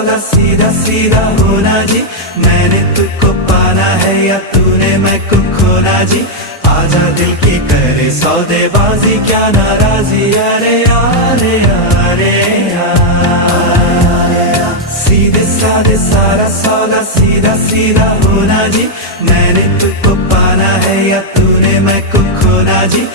सौदा सीधा सीधा होना जी। मैंने तुझको पाना है या तूने मैं को खोना जी। आजा दिल की करे सौदेबाजी क्या नाराजी। अरे अरे अरे सीधे साधे सारा सौदा सीधा सीधा होना जी। मैंने तुझको पाना है या तूने मैं को खोना जी।